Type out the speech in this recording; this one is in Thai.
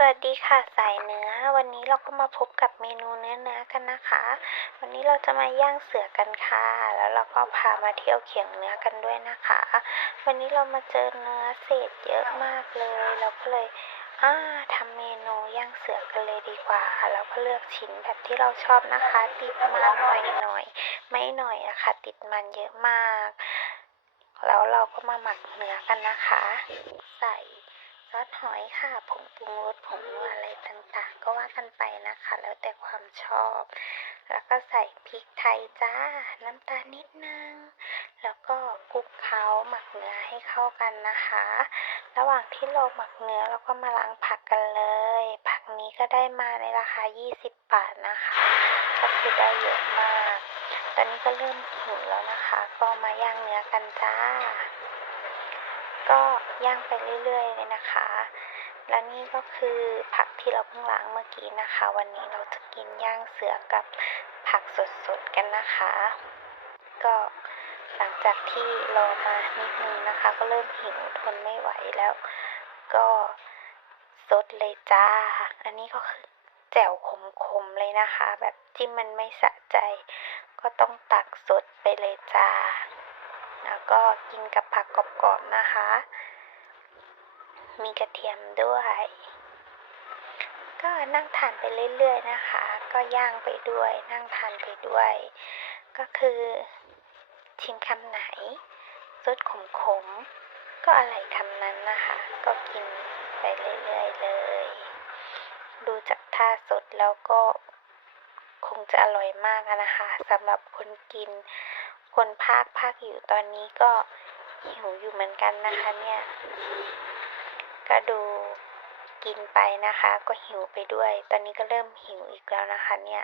สวัสดีค่ะสายเนื้อ วันนี้เราก็มาพบกับเมนูเนื้อเนื้อกันนะคะ วันนี้เราจะมาย่างเสือกันค่ะ แล้วเราก็พามาเที่ยวเขียงเนื้อกันด้วยนะคะ วันนี้เรามาเจอเนื้อเศษเยอะมากเลย เราก็เลยอ่าทำเมนูย่างเสือกันเลยดีกว่าเราก็เลือกชิ้นแบบที่เราชอบนะคะ ติดมันหน่อยหน่อย ไม่หน่อยอะค่ะติดมันเยอะมาก แล้วเราก็มาหมักเนื้อกันนะคะ ใส่ ซอสหอยค่ะผงปรุงรสผงนัวอะไรต่างๆ ก็ว่ากันไปนะคะ แล้วแต่ความชอบ แล้วก็ใส่พริกไทยจ้า น้ำตาลนิดนึง แล้วก็คลุกเคล้าหมักเนื้อให้เข้ากันนะคะ ระหว่างที่เราหมักเนื้อเราก็มาล้างผักกันเลย ผักนี้ก็ได้มาในราคา 20 บาทนะคะ ก็คือได้เยอะมาก ตอนนี้ก็เริ่มหิวแล้วนะคะ ก็มาย่างเนื้อกันจ้า ย่างไปเรื่อยๆเลยนะคะ และนี่ก็คือผักที่เราเพิ่งล้างเมื่อกี้นะคะ วันนี้เราจะกินย่างเสือกับผักสดๆกันนะคะ ก็หลังจากที่รอมานิดนึงนะคะ ก็เริ่มหิวทนไม่ไหวแล้ว ก็สดเลยจ้า อันนี้ก็คือแจ่วขมๆเลยนะคะ แบบจิ้มมันไม่สะใจ ก็ต้องตักสดไปเลยจ้า แล้วก็กินกับผักกรอบๆนะคะ มีกระเทียมด้วย ก็นั่งทานไปเรื่อยๆนะคะ ก็ย่างไปด้วย นั่งทานไปด้วย ก็คือชิมคำไหนรสขมๆก็อร่อยคำนั้นนะคะ ก็กินไปเรื่อยๆเลย ดูจากท่าสดแล้วก็คงจะอร่อยมากนะคะสำหรับคนกิน คนภาคภาคอยู่ตอนนี้ก็หิวอยู่เหมือนกันนะคะเนี่ย ก็ดูกินไปนะคะ ก็หิวไปด้วย ตอนนี้ก็เริ่มหิวอีกแล้วนะคะเนี่ย